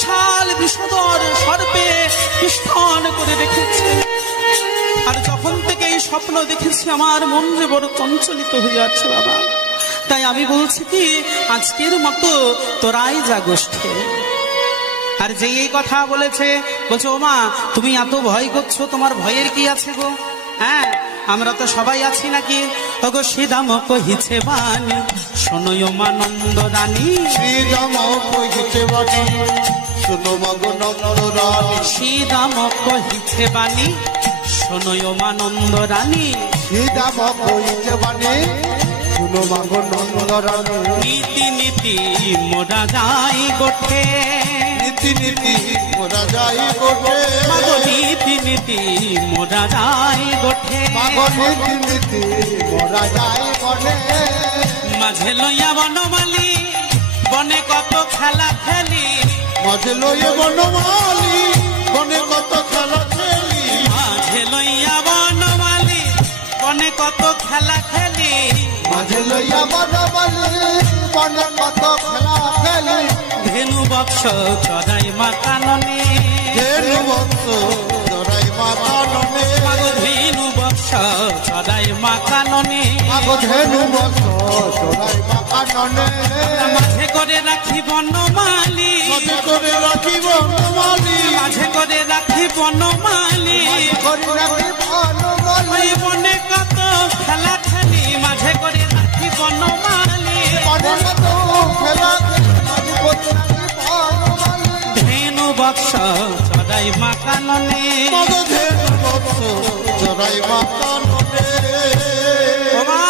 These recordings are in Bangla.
বিশাল বিষধর সর্পে পিষ্টন করে রেখেছে। আর যখন থেকে এই স্বপ্ন দেখেছি আমার মন যে বড় চঞ্চলিত হয়ে আছে বাবা। তাই আমি বলছি কি আজকের মতো তোরাই যা গোষ্ঠে। আর যে এই কথা বলেছে বলছে ও মা তুমি এত ভয় করছো, তোমার ভয়ের কি আছে গো? হ্যাঁ আমরা তো সবাই আছি নাকি? ওগো শ্রীদাম কহিছে বাণী শোনো মা নন্দ রানী, শ্রীরাম কহিছে বাণী শোনো মা নন্দ রানী, শ্রীদাম কহিছে বাণী শোনো মা নন্দ রানী, শ্রীরাম কহিছে বাণী শোনো মা নন্দ রানী। নীতি নীতি মোরা যাই গোঠে, নীতি নীতি মোরা যাই গোঠে, মাগো নীতি নীতি মোরা যাই গোঠে, মাগো নীতি নীতি মোরা যাই গোঠে। মাঝে লইয়া বনমালী বনে কত খেলা খেলি, মাঝে লইয়া বনমালী বনে কত খেলা খেলি, মাঝে লইয়া বনমালী বনে কত খেলা খেলি, মাঝে লইয়া বনমালী বনে কত খেলা খেলি। ধেনু বক্স চড়াই মা কাননে, ধেনু বক্স চড়াই মা কাননে, মাগো ধেনু বক্স চড়াই মা কাননে, মাগো ধেনু বক্স চড়াই মা কাননে। মাঝে করে রাখি বনমালী, মাঝে করে রাখি বনমালী, মাঝে করে রাখি বনমালী, করে রাখি বনমালী, ওই বনে কত খেলা খেলি, মাঝে করে রাখি বনমালী, বনে কত খেলা খেলি, মাঝে করে রাখি বনমালী। ধেনু বক্স চড়াই মা কাননে। মাগো ধেনু বক্স চড়াই মা কাননে। ও মা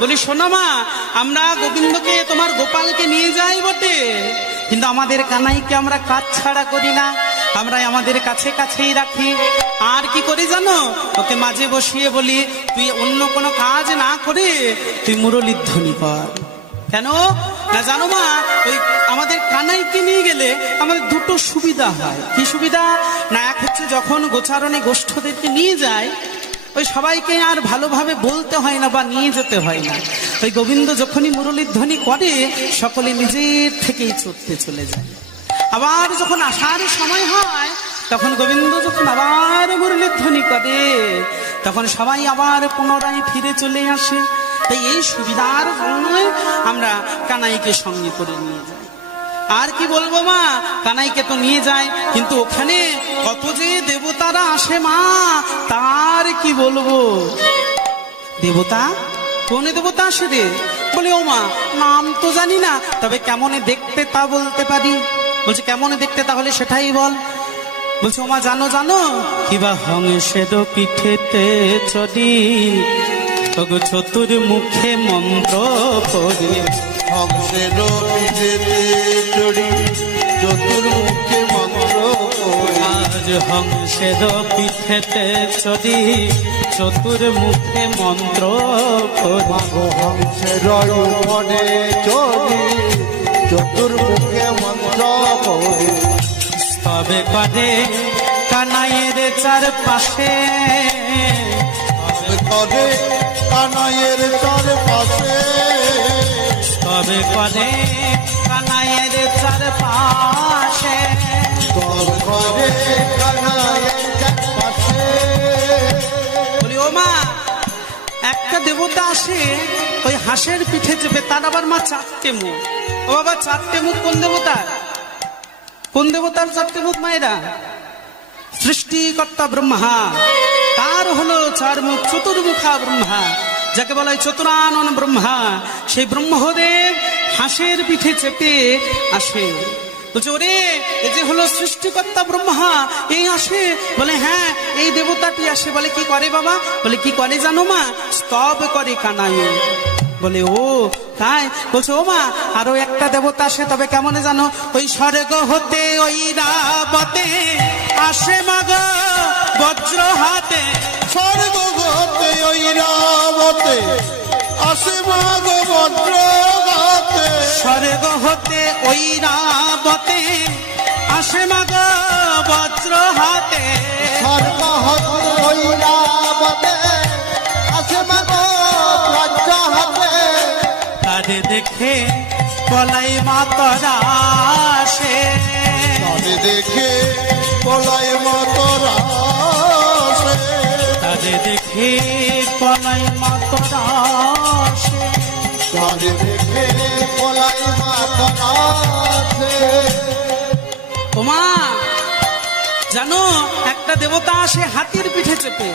বলি শোনো মা, আমরা গোবিন্দকে তোমার গোপালকে নিয়ে যাই বটে, কিন্তু আমাদের কানাইকে আমরা কাজ ছাড়া করি না, আমরা আমাদের কাছে কাছেই রাখি। আর কি করি জানো, ওকে মাঝে বসিয়ে বলি তুই অন্য কোনো কাজ না করে তুই মুরলীর ধ্বনি কর। কেন না জানো মা, ওই আমাদের কানাইকে নিয়ে গেলে আমাদের দুটো সুবিধা হয়। কি সুবিধা না, এক হচ্ছে যখন গোচারণে গোষ্ঠদেরকে নিয়ে যায় ওই সবাইকে আর ভালোভাবে বলতে হয় না বা নিয়ে যেতে হয় না। ওই গোবিন্দ যখনই মুরলীর ধ্বনি করে সকলে নিজের থেকেই চড়তে চলে যায়। আবার যখন আসার সময় হয় তখন গোবিন্দ যখন আবার মুরলীর ধ্বনি করে তখন সবাই আবার পুনরায় ফিরে চলে আসে। তাই এই সুবিধার জন্যই আমরা কানাইকে সঙ্গে করে নিয়ে যাই। আর কি বলবো মা, কানাইকে তো নিয়ে যায় কিন্তু ওখানে কত যে দেবতারা আসে মা, তার কি বলবো। দেবতা কোন দেবতা আসে রে? বলি ও মা নাম তো জানি না, তবে কেমনে দেখতে তা বলতে পারি। বলছে কেমনে দেখতে, তাহলে সেটাই বল। বলছে ও মা জানো জানো কিবা হংসের পিঠেতে চড়ি ওগো চতুর মুখে মন্ত্র পড়ি, হংসের পিঠেতে চড়ি চতুর্মুখে মন্ত্র পড়ি, আজ হংসের পিঠেতে চড়ি চতুর মুখে মন্ত্র পড়ি, মাগো হংসের উপরে চড়ি চতুর্মুখে মন্ত্র পড়ি। তবে করে কানাইয়ের চারপাশে, করে কানাইয়ের চারপাশে, তবে করে কানাইয়ের চারপাশে, তবে করে কানাইয়ের চারপাশে। বলি ও মা একটা দেবতা আসে ওই হাঁসের পিঠে চেপে, তার আবার মা চারটে মুখ। ও বাবা চারটে মুখ কোন দেবতার? কোন দেবতার চারটে মুখ মায়েরা? সৃষ্টিকর্তা ব্রহ্মা, তার হলো চার মুখ, চতুর্মুখা ব্রহ্মা, যাকে বলা হয় চতুরানন ব্রহ্মা। সেই ব্রহ্মদেব হাঁসের পিঠে চেপে আসে। বলছে ওরে এই যে হলো সৃষ্টিকর্তা ব্রহ্মা, এই আসে? বলে হ্যাঁ এই দেবতাটি আসে। বলে কি করে বাবা? বলে কি করে জানো মা? স্তব করে কানাই। বলে ও তাই? বলছে ও মা আরো একটা দেবতা আসে, তবে কেমনে জানো? ওই স্বর্গ হতে ওই রাবতে আসে মাগ বজ্র হাতে, স্বর্গ হতে ওই রাবতে আসে মাগো বজ্র হাতে, স্বর্গ হতে ওই রাবতে আসে মাগ বজ্র হাতে, স্বর্গ হতে ওই রাবতে আসে মাগো বজ্র হাতে। তারে দেখে বলাই মাতরা আসে, দেখে পলাই মাতরা তারে দেখে পলাই মাতরা তারে দেখে পলাই মাতরা ওমা জানো একটা দেবতা আসে হাতির পিঠে চেপে,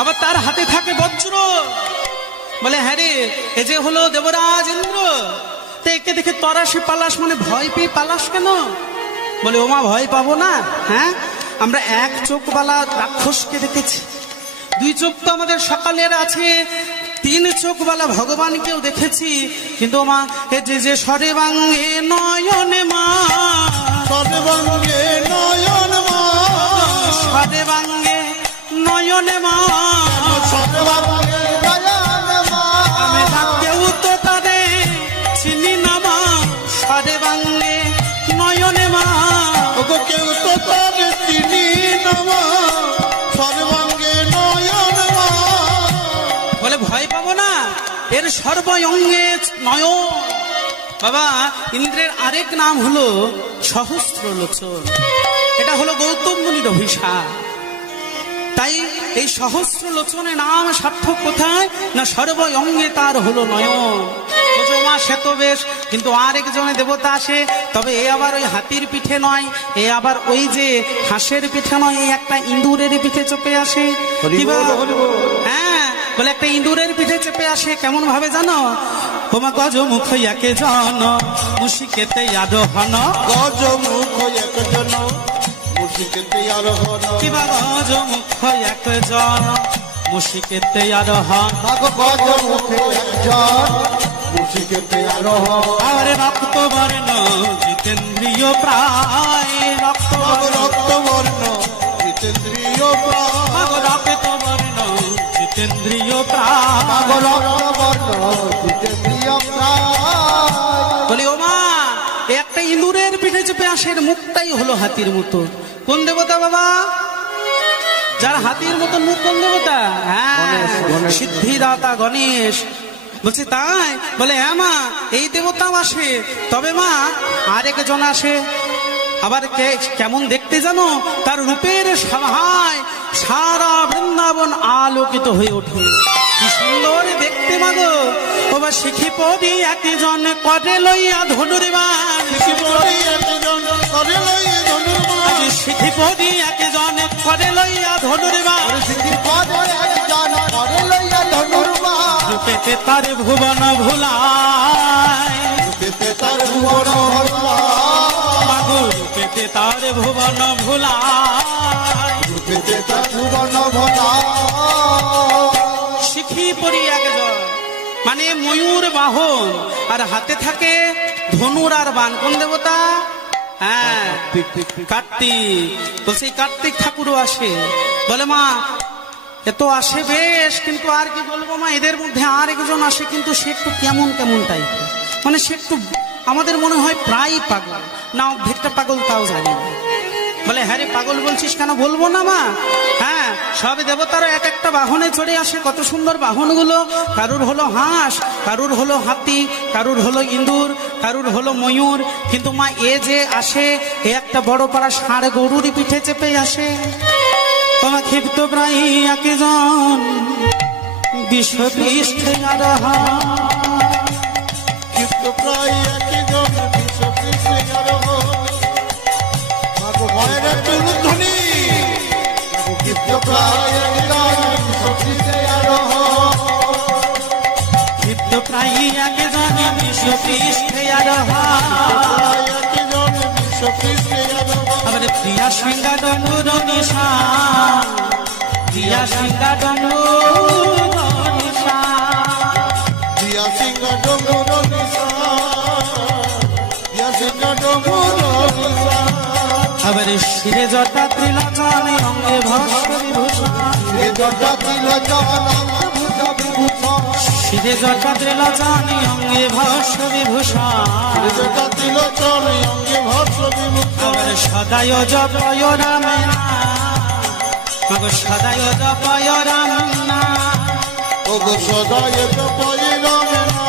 আবার তার হাতে থাকে বজ্র। বলে হ্যাঁ রে, এ যে হলো দেবরাজ ইন্দ্র, তো একে দেখে তরাসে পালাস, মানে ভয় পেয়ে পালাস কেন? বলে ওমা ভয় পাবো না, হ্যাঁ আমরা এক চোখওয়ালা রাক্ষসকে দেখেছি, দুই চোখ তো আমাদের সকালের আছে, তিন চোখওয়ালা ভগবানকেও দেখেছি, কিন্তু মা এ যে সরে বাঙ্গে নয়নে মা, সরে বাঙ্গে নয়ন মা, সরে বাঙ্গে নয়নে মা, সরে বাঙ্গে নয়ন মা, আমি কেউ তো তারে চিনি না মা, সরে বাঙ্গে নয়নে মা, ওগো কেউ তো তার চিনি না মা, সরে বাঙ্গে নয়ন মা। বলে ভয় পাবো না, এর সর্বঙ্গে নয়ন। বাবা ইন্দ্রের আরেক নাম হলো সহস্র লোচন, এটা হলো গৌতম মুনির অভিশাপ। তাই এই সহস্র লোচনের নাম সার্থক কোথায় না, সর্বঙ্গে তার হলো নয়ন। মা সে তো বেশ, কিন্তু আর একজনে দেবতা আসে, তবে এ আবার ওই হাতির পিঠে নয়, এ আবার ওই যে হাঁসের পিঠে নয়, এই একটা ইঁদুরের পিঠে চেপে আসে। হ্যাঁ বলে একটা ইঁদুরের পিঠে চেপে আসে, কেমন ভাবে জানো? ওমা গজ মুখ একে জন মুশিকেতে আরোহণ, গজ মুখ একজন মুশিকেতে আরোহণ, কিবা গজ মুখ একজন মুশিকেতে আরোহণ, গজ মুখ একজন মুশিকেতে আরোহণ, আর রক্ত বর্ণ জিতেন্দ্রিয় প্রায়, রক্ত রক্তবর্ণ জিতেন্দ্রিয় প্রাণ, রক্ত বর্ণ জিতেন্দ্রিয় প্রায়। রক্তবর্ণ জিতেন্দ্রিয় প্রাণ। বলি ওমা এ একটা ইঁদুরের পিঠে চেপে আসে, এর মুখটাই হলো হাতির মতো। কোন দেবতা বাবা? যার হাতির মতো মুখ কোন দেবতা? হ্যাঁ সিদ্ধিদাতা গণেশ। বলছে তাই? বলে হ্যাঁ মা এই দেবতাও আসে, তবে মা আরেকজন আসে, আবার কেমন দেখতে জানো? তার রূপের সভায় সারা বৃন্দাবন আলোকিত হয়ে ওঠে, কি সুন্দর দেখতে মাগো। ওবা শিখি পড়ি একজন করে লইয়া ধনুর্বাণ, শিখি পড়ি একজন করে লইয়া ধনুর্বাণ, শিখি পড়ি একজন করে লইয়া ধনুর্বাণ, শিখি পড়ি একজন করে লইয়া ধনুর্বাণ, রূপেতে তার ভুবন ভুলায়, রূপেতে তার ভুবন ভুলায়, মাগো রূপেতে তার ভুবন ভুলায়, রূপেতে তার ভুবন ভুলায়। শিখি পড়ি একজন মানে ময়ূর বাহন, আর হাতে থাকে ধনুর আর বান। কোন দেবতা? হ্যাঁ কার্তিক। বলছে এই কার্তিক ঠাকুরও আসে। বলে মা এত আসে বেশ, কিন্তু আর কি বলবো মা, এদের মধ্যে আর একজন আসে, কিন্তু সে একটু কেমন কেমন টাইপের, মানে সে একটু আমাদের মনে হয় প্রায় পাগল, না অর্ধেকটা পাগল তাও জানি না। বলে হ্যাঁ রে পাগল বলছিস কেন? বলবো না মা। হ্যাঁ সব দেবতারা এক একটা বাহনে চড়ে আসে, কত সুন্দর বাহনগুলো, কারুর হলো হাঁস, কারুর হলো হাতি, কারুর হলো ইঁদুর, কারুর হলো ময়ূর, কিন্তু মা এ যে আসে এ একটা বড় পাড়া ষাঁড় গরুরই পিঠে চেপে আসে। তোমার ক্ষিপ্ত প্রায় একজন বিশ্বপৃষ্ঠে ক্ষিপ্ত প্রায় একজন বিশ্বপৃষ্ঠে আরোহণ, মাগো ভয়ের তুলধ্বনি, ক্ষিপ্ত প্রায় একজন বিশ্বপৃষ্ঠে আরোহণ, ক্ষিপ্ত প্রায় একজন বিশ্বপৃষ্ঠে প্রায় একজন বিশ্বপৃষ্ঠে আরোহণ, আবার প্রিয়া সিংহা ডমরুর নিশা, প্রিয়া সিংহা ডমরুর নিশা, দিয়া সিংহ ডমরুর নিশা, দিয়া সিংহ ডমরুর নিশা, আবার শিরে জটা ত্রিলোচনে অঙ্গে ভস্ম বিভূষণ, এ জটা তিলচন অঙ্গভূষা বিভূষণ, শিরে জটা ত্রিলোচনে অঙ্গে ভস্ম বিভূষণ, এ জটা তিলচন অঙ্গে ভস্ম বিভূষণ, আবার সদায় জপয় রাম নাম, সদায় জপয় রাম নাম, ওগো সদায় জপয় রাম নাম,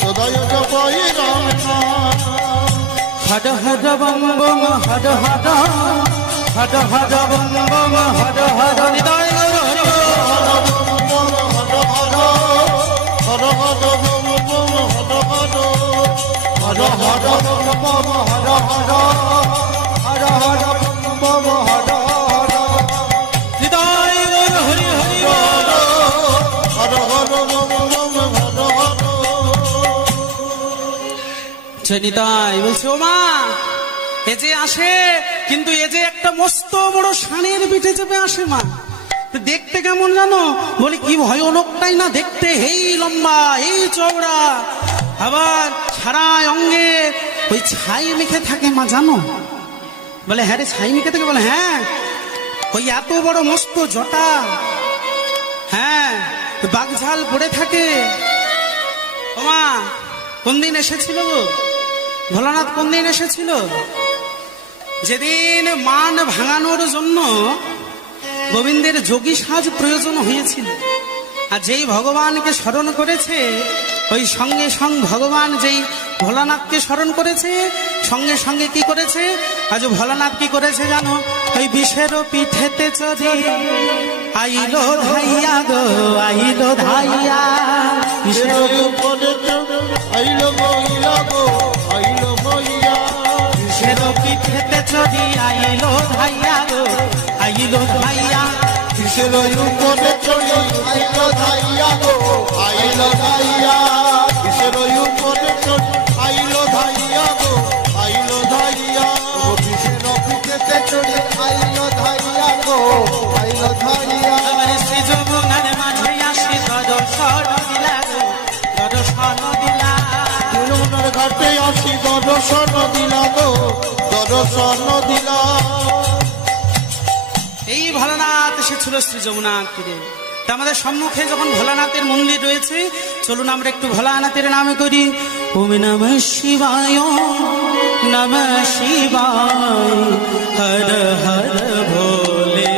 সদায় জপয় রাম নাম, Har Har bomb bomb Har Har Har Har bomb bomb Har Har Nitai Gour Hari বল। Har Har bomb bomb Har Har Har Har bomb bomb Har Har Har Har bomb bomb Har Har Nitai Gour Hari Hari বল। Har Har bomb bomb Har Har. নিতাই বলছে ও মা, এ যে আসে কিন্তু এ যে একটা মস্ত বড় ষাঁড়ের পিঠে চেপে আসে মা। তো দেখতে কেমন জানো? বলি কি ভয়ানকটাই না দেখতে, এই লম্বা এই চওড়া, আবার সারা অঙ্গে ওই ছাই মেখে থাকে মা জানো? বলে হ্যাঁ রে ছাই মেখে থাকে। বলে হ্যাঁ, ওই এত বড় মস্ত জটা, হ্যাঁ বাগঝাল পড়ে থাকে। ও মা, কোন দিন এসেছিল গো ভোলানাথ? কোন দিন এসেছিল? যেদিন মান ভাঙানোর জন্য গোবিন্দের যোগী সাজ প্রয়োজন হয়েছিল। আর যেই ভগবানকে স্মরণ করেছে, ওই সঙ্গে সঙ্গে ভগবান যেই ভোলানাথকে স্মরণ করেছে, সঙ্গে সঙ্গে কি করেছে? আজ ভোলানাথ কি করেছে জানো? ওই বিষের পিঠেতে চড়ে আইলো ধাইয়া গো, আইলো ধাইয়া। বিষের উপরে আইলো গইলা গো, আইলো গইয়া। বিষের পিঠেতে চড়ে আইলো ধাইয়া গো, আইলো ধাইয়া। কিসের উপরে চড়ি আইলো ধাইয়া গো, আইলো ধাইয়া। কিসের উপরে চড়ি আইলো ধাইয়া গো, আইলো ধাইয়া। কিসের পিঠেতে চড়ি আইলো ধাইয়া গো, আইলো ধাইয়া। আমার শ্রী যমুনার মাঝে আসি দর্শন দিলা গো, দর্শন দিলা। যমুনার ঘাটে আসি দর্শন দিলা গো, দর্শন দিলা। এই ভোলানাথ এসেছিল শ্রী যমুনার তীরে। তা আমাদের সম্মুখে যখন ভোলানাথের মন্দির রয়েছে, চলুন আমরা একটু ভোলানাথের নামে করি ওম নমঃ শিবায়, নমঃ শিবায়, হর হর ভোলে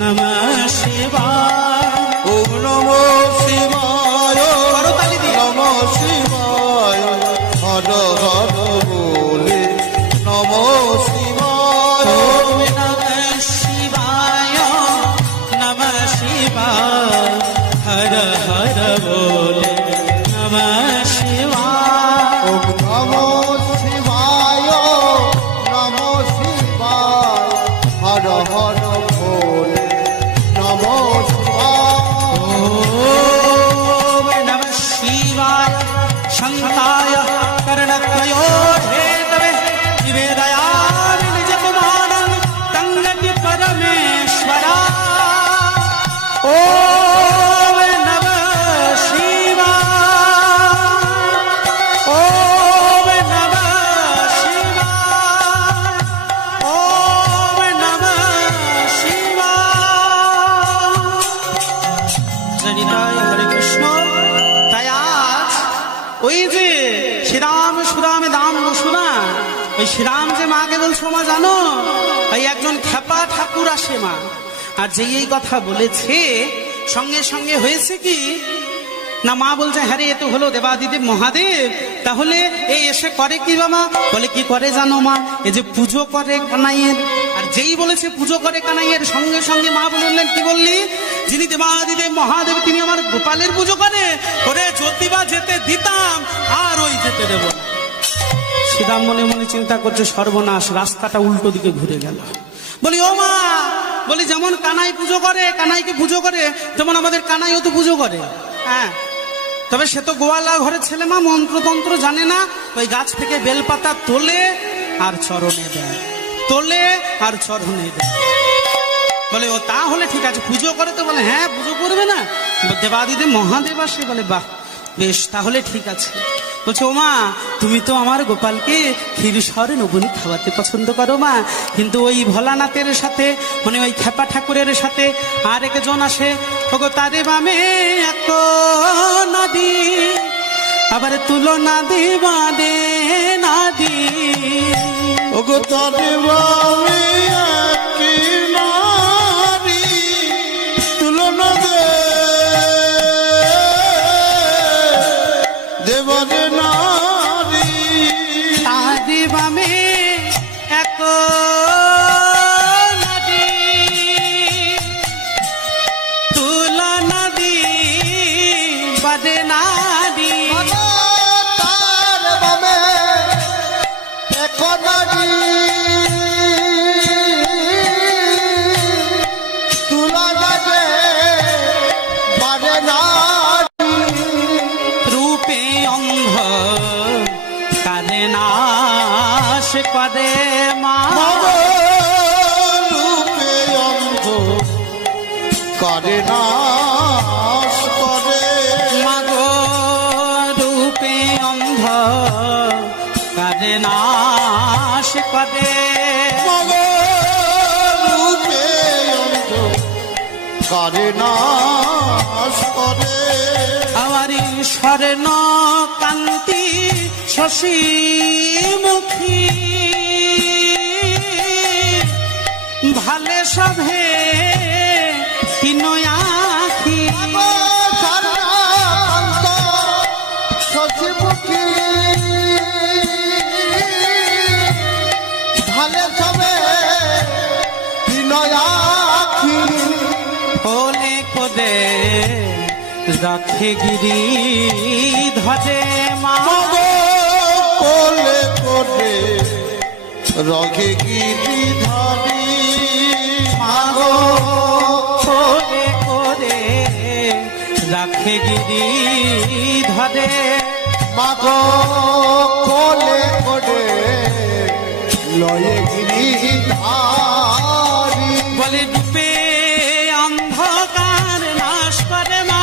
নমঃ শিবায়। ওম নমঃ শিবায়, করতালি দিয়ে। নমঃ শিবায়, হর হর বলে নমঃ শিবায়। ওম নমঃ শিবায়, নমঃ শিবায়, হর হর ভোলে নমঃ শিবায়। ওম নমঃ শিবায়, নমঃ শিবায়, হর হর বলে নমঃ শিবায়। ওম নমঃ শিবায় শান্তায় কর্ণত্রয়োর্হেতবে নিবেদয়ামি নিজকুমারং তঙ্গতি পরমেশ্বরা। ওম নমঃ শিবায়, ওম নমঃ শিবায়, ওম নমঃ শিবায়। নিতাই হরে কৃষ্ণ। তাই আজ ওই যে শ্রীরাম সুরামে দাম বসুনা, ওই শ্রীরাম যে মাকে বলছো মা জানো, ওই একজন খেপা ঠাকুর আসে মা। আর যে এই কথা বলেছে, সঙ্গে সঙ্গে হয়েছে কি না, মা বলছে হ্যাঁ রে এ তো হলো দেবাদিদেব মহাদেব, তাহলে এই এসে করে কি বাবা? বলে কি করে জানো মা? এই যে পুজো করে কানাইয়ের। আর যেই বলেছে পুজো করে কানাইয়ের, সঙ্গে সঙ্গে মা বললেন কি বললি? যিনি দেবাদিদেব মহাদেব তিনি আমার গোপালের পুজো করে। ওরে যদি বা যেতে দিতাম, আর ওই যেতে দেব না। শ্রীরাম মনে মনে চিন্তা করছে সর্বনাশ, রাস্তাটা উল্টো দিকে ঘুরে গেল। বলি ও মা, বলি যেমন কানাই পুজো করে, কানাইকে পুজো করে, তেমন আমাদের কানাইও তো পুজো করে। হ্যাঁ, তবে সে তো গোয়ালা ঘরের ছেলে মা, মন্ত্রতন্ত্র জানে না। ওই গাছ থেকে বেলপাতা তোলে আর চরণে দেয়, তোলে আর চরণে দেয়। বলে ও তাহলে ঠিক আছে, পুজো করে তো? বলে হ্যাঁ পুজো করবে না, দেবাদিদেব মহাদেব আসে। বলে বাহ বেশ, তাহলে ঠিক আছে। বলছে ও মা, তুমি তো আমার গোপালকে ক্ষীরসর নবনী খাওয়াতে পছন্দ করো মা, কিন্তু ওই ভোলানাথের সাথে মানে ওই খেপা ঠাকুরের সাথে আর একজন আসে, ওগো তারে বামে এক নদী, আবার তুলনা দিবা দে নদী। ওগো তারে বামে এক নারী, তুলনা দে দেবারে নারী। তারে বামে গো নদী তুলনা দি বাদে নারী তার বামে এক নারী তুলনা দে বারে নারী রূপে অন্ধ কাঁদে নাশ করে মা রূপে অন্ধ করে নাশ করে মাগো রূপে অন্ধ কাঁদে নাশ করে রূপে অন্ধ করে নাশ করে আমারি স্বর্ণ কান্তি শশী মুখী ভালে সভে তিন আখি শশীমুখী ভালে সবে বিনয়াখি কোলে কোদে রাখে গিরি ধরে মা কোলে কোলে রঘে গিরি ধরি মাগো কোলে কোদে রাখে গিরি ধরে মাগো কোলে কোলে লয়ে গিরি ধারি বলে রূপে অন্ধকার নাশ করে মা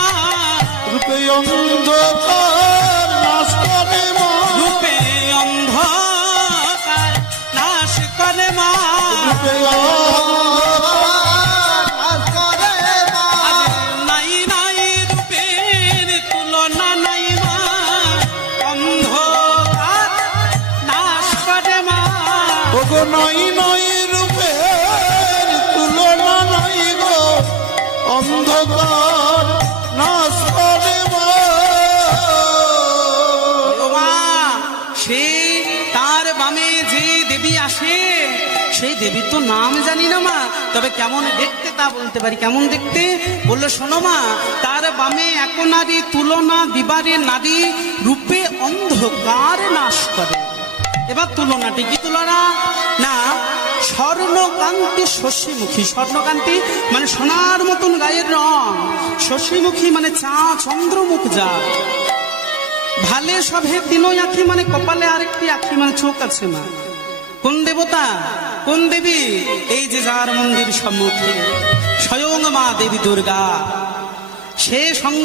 রূপে অন্ধকার নাশ করে মা রূপে অন্ধকার নাশ করে মা রূপে অন্ধকার নাশ করে মা নাই নাই রূপের তুলনা নাই মা অন্ধকার নাশ করে মা ওগো নই নই রূপের তুলনা নাই গো অন্ধকার নাশ করে মা ও মা সে তার বামে যে দেবী আসে সেই দেবীর তো নাম জানি না মা, তবে কেমন দেখতে তা বলতে পারি। কেমন দেখতে বললো শোনো মা, তার বামে এক নারী তুলনা দিবারে নারী রূপে অন্ধকার নাশ করে। এবার তুলনাটি কি তুলনা না স্বর্ণকান্তি শশীমুখী, স্বর্ণকান্তি মানে সোনার মতন গায়ের রং, শশীমুখী মানে চা চন্দ্রমুখ যা, ভালে সভে তিন আঁখি মানে কপালে আরেকটি আঁখি মানে চোখ আছে মা। কোন দেবতা কোন দেবী? এই যে যার মন্দির সম্মুখে স্বয়ং মা দেবী দুর্গা, সে